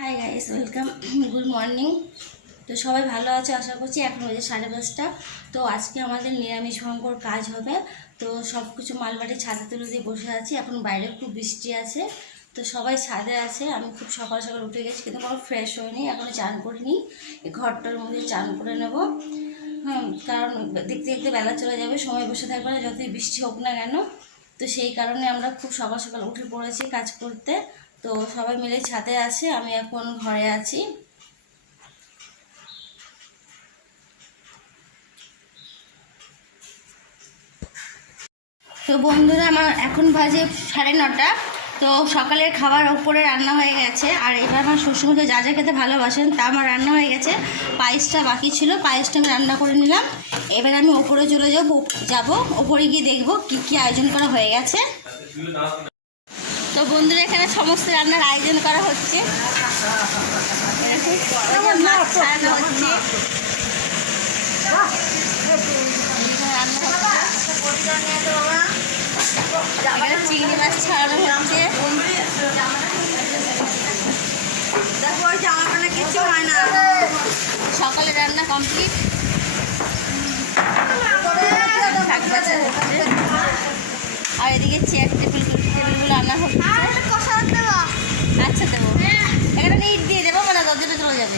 Hi guys, welcome, good morning. তো সবাই ভালো আছে আশা করছি। এখন বাজে 5:30। তো আজকে আমাদের নিরামিষ ভঙ্গর কাজ হবে। তো সব কিছু মালবাড়ি ছাদে তুলে দিয়ে বসে আছি। এখন বাইরে খুব বৃষ্টি আছে, তো সবাই ছাদে আছে। আমি খুব সকাল সকাল উঠে গেছি, কিন্তু কোনো ফ্রেশ হয়নি, এখনও চান করিনি। এই ঘরটার মধ্যে চান করে নেব। কারণ দেখতে দেখতে বেলা চলে যাবে, সময় বসে থাকবে না যতই বৃষ্টি হোক না কেন। তো সেই কারণে আমরা খুব সকাল সকাল উঠে পড়েছি কাজ করতে। তো সবাই মিলে ছাদে আছে, আমি এখন ঘরে আছি। তো বন্ধুরা, আমার এখন বাজে 9:30। তো সকালের খাবার ওপরে রান্না হয়ে গেছে, আর এবার আমার শ্বশুরমশাই যা যা খেতে ভালোবাসেন তা আমার রান্না হয়ে গেছে। পায়েসটা বাকি ছিল, পায়েসটা আমি রান্না করে নিলাম। এবার আমি ওপরে চলে যাব, ওপরে গিয়ে দেখবো কি কি আয়োজন করা হয়ে গেছে। তো বন্ধুরা, এখানে সমস্ত রান্নার আয়োজন করা হচ্ছে। মাছ ছাড়ানো হচ্ছে, চিংড়ি মাছ ছাড়ানো হচ্ছে। কিছু হয় না, সকালে রান্না কমপ্লিট। শাক ভাজা হচ্ছে, আর এদিকে চেয়ার টেবিলগুলো আনা হচ্ছে। আচ্ছা দেবো, এখানে ইট দিয়ে দেবো, মানে দরজাটা চলে যাবে।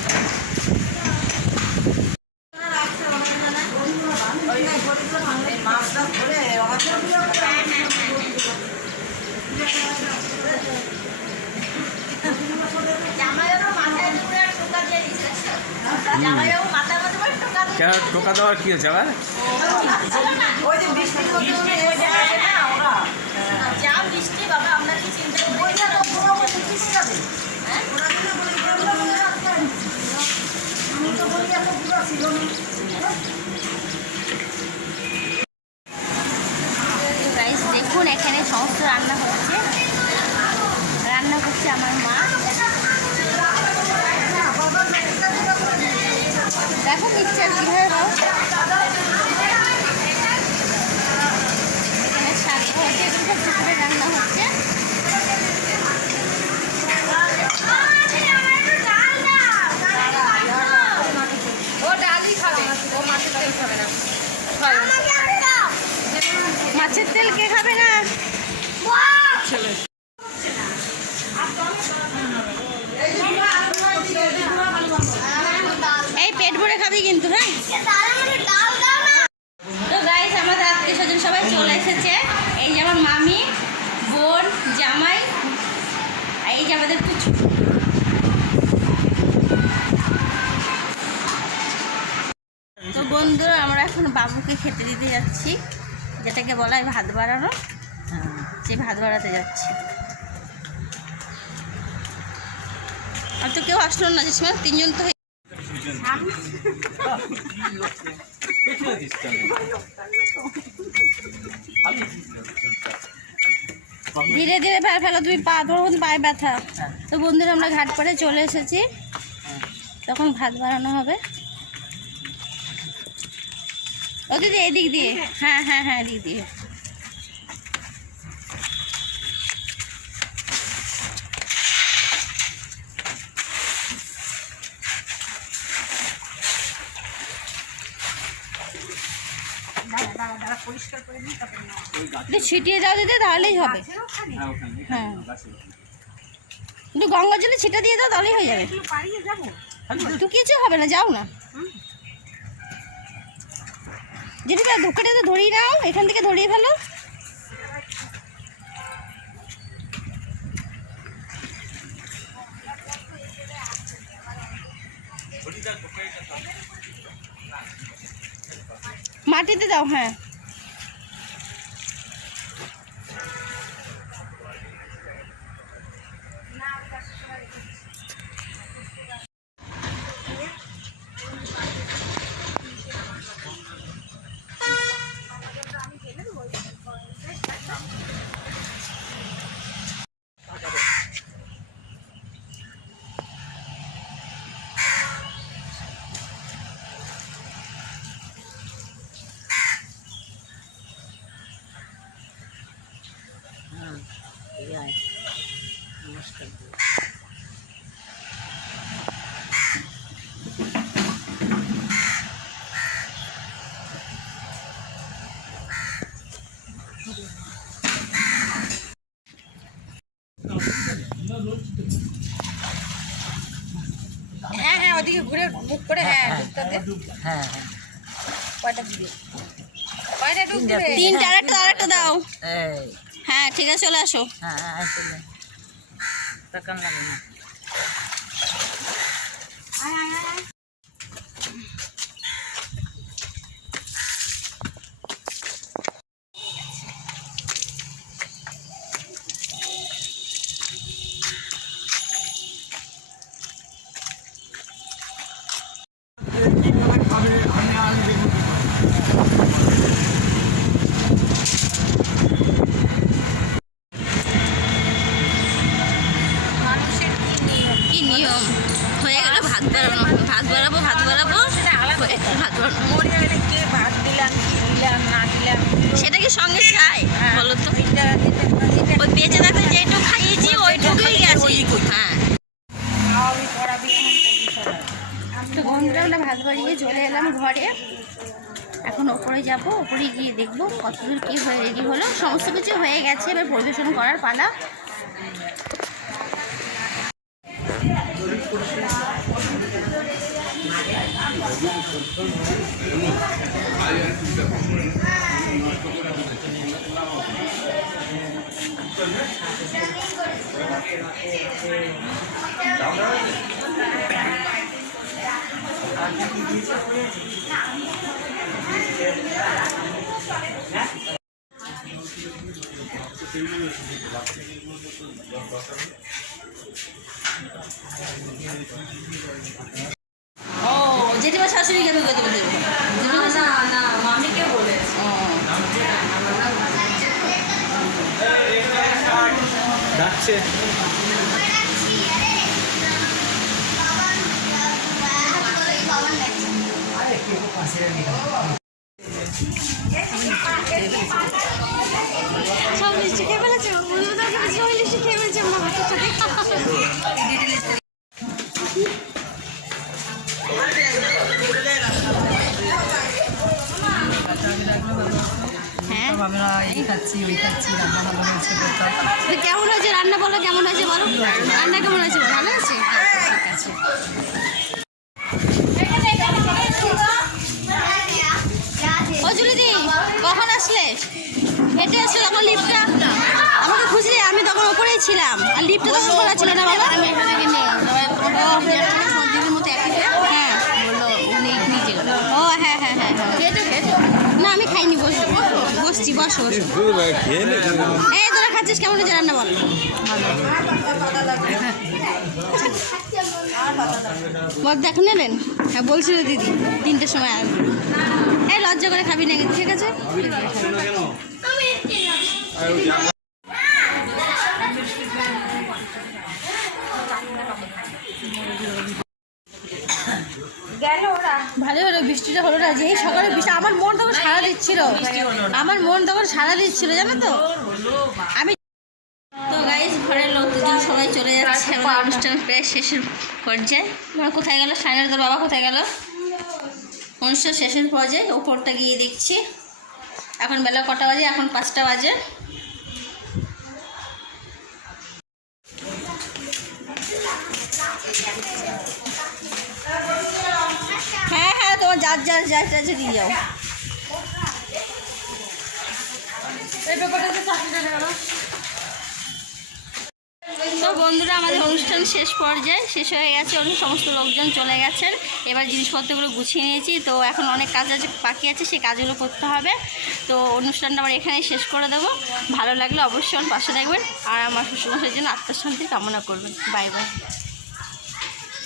কেন টোকা দেওয়ার কি হয়েছে আবার? দেখুন, এখানে সমস্ত রান্না হচ্ছে, রান্না করছে আমার মা। দেখো মিক্সচার কীভাবে এখানে শাক হচ্ছে, এগুলো সব পুকুরে রান্না হচ্ছে। মাছের তেল কে খাবে না? এই পেট ভরে খাবি কিন্তু। হ্যাঁ, তো গাইস, আমাদের আত্মীয় স্বজন সবাই চলে এসেছে। এই যে আমার মামি, বোন, জামাই, আর এই যে আমাদের কুচু। তো বন্ধুরা, আমরা এখন বাবুকে খেতে দিতে যাচ্ছি, যেটাকে বলা হয় ভাত বাড়ানো। সে ভাত বাড়াতে যাচ্ছি। আর তো কেউ আসলো না, যে সময় 3জন তো। ধীরে ধীরে ফেলো, তুমি পা ধরো, পায়ে ব্যথা। তো বন্ধুরা, আমরা ঘাট পাড়ে চলে এসেছি, তখন ভাত বানানো হবে। ও দিদি, এদিক দিয়ে। হ্যাঁ হ্যাঁ হ্যাঁ, এদিক দিয়ে। ছিটিয়ে দাও দিদি, তাহলেই হবে। হ্যাঁ, একটু গঙ্গা জলে ছিটা দিয়ে দাও, তাহলেই হয়ে যাবে। তো কিছু হবে না, যাও না। যদি ধোকাটা তো ধরিয়ে নাও, এখান থেকে ধরিয়ে ফেলো। মাটিতে দাও। হ্যাঁ, ওদিকে ঘুরে মুখ করে হ্যাঁ ঢুকতে দে। হ্যাঁ কয়টা দিবে? কয়টা ঢুকবে? তিনটা, আরেকটা দাও। এই হ্যাঁ ঠিক আছে, চলে আসো। হ্যাঁ আসলে টাকা লাগে না। মানুষের কি নিয়ম? কি নিয়ম হয়ে গেল? ভাত বাড়াবো ভাত বাড়াবো হয়ে গেল ভাত বাড়াবো। মরে গেলে কে ভাত দিলাম কি দিলাম না দিলাম সেটা কি সঙ্গে খায় বলো তো? এটা ওই বেঁচে থাকতে যেটুকু খাইয়েছি ওইটুকুই গেছে। হ্যাঁ খাওয়াবি পড়াবি তো বন্ধুরা আমরা ভাত বাড়িয়ে চলে এলাম ঘরে। এখন ওপরে যাব, ওপরে গিয়ে দেখবো কতদূর কী হয়ে রেডি হলো। সমস্ত কিছু হয়ে গেছে, এবার পরিবেশন করার পালা। ও জেঠিমা শাশুড়িকে ঢুকে দেবে দেবো। না মামিকে বলেছে। ডাকছে। সব লিস্টি খেয়ে ফেলেছে, সব লিস্টি খেয়ে ফেলেছে আমার হাতের সাথে। হ্যাঁ এই খাচ্ছি ওই খাচ্ছি রান্না ভালো হয়েছে বলতাম। তো কেমন হয়েছে রান্না? বলো কেমন হয়েছে বলো। রান্না কেমন হয়েছে? ভালো হয়েছে? ঠিক আছে। ও জুলিদি কখন আসলে? হেঁটে আসলে তখন লিফটটা আমাকে খুঁজলে, আমি তখন ওপরেই ছিলাম আর লিফটটা তখন খোলা ছিল না বাবা। আমি এখানে নেই, সঞ্জীবের মতো একই হ্যাঁ বললো উনি নিচে গেল। ও হ্যাঁ হ্যাঁ হ্যাঁ হ্যাঁ। খেয়েছো? না আমি খাইনি, বসছি বসছি, বসো বসো। এই তোরা খাচ্ছিস, কেমন হয়েছে রান্না বল। বল দেখ নেবেন? হ্যাঁ বলছিল দিদি 3টের সময় আসবে। এই লজ্জা করে খাবি না, ঠিক আছে? ভালো হলো বৃষ্টিটা হলো না, যেই সকালে বৃষ্টি আমার মন তখন সাড়া দিচ্ছিল, জানো তো। আমি তো গাইজ ঘরের লোকজন সবাই চলে যাচ্ছে, আমার অনুষ্ঠান প্রায় শেষের পর্যায়ে। আমার কোথায় গেল সায়নের তোর বাবা, কোথায় গেল? অনুষ্ঠান শেষের পর্যায়ে ওপরটা গিয়ে দেখছি। এখন বেলা কটা বাজে? এখন 5টা বাজে। হ্যাঁ হ্যাঁ তোমার যার দিয়ে যাও। তো বন্ধুরা আমাদের অনুষ্ঠান শেষ পর্যায়ে শেষ হয়ে গেছে, সমস্ত লোকজন চলে গেছেন। এবার জিনিসপত্রগুলো গুছিয়ে নিয়েছি, তো এখন অনেক কাজ আছে বাকি আছে, সেই কাজগুলো করতে হবে। তো অনুষ্ঠানটা আবার এখানেই শেষ করে দেবো। ভালো লাগলে অবশ্যই আমার পাশে থাকবেন আর আমার শ্বশুরমশাইয়ের জন্য আত্মশান্তি কামনা করবেন। Bye bye.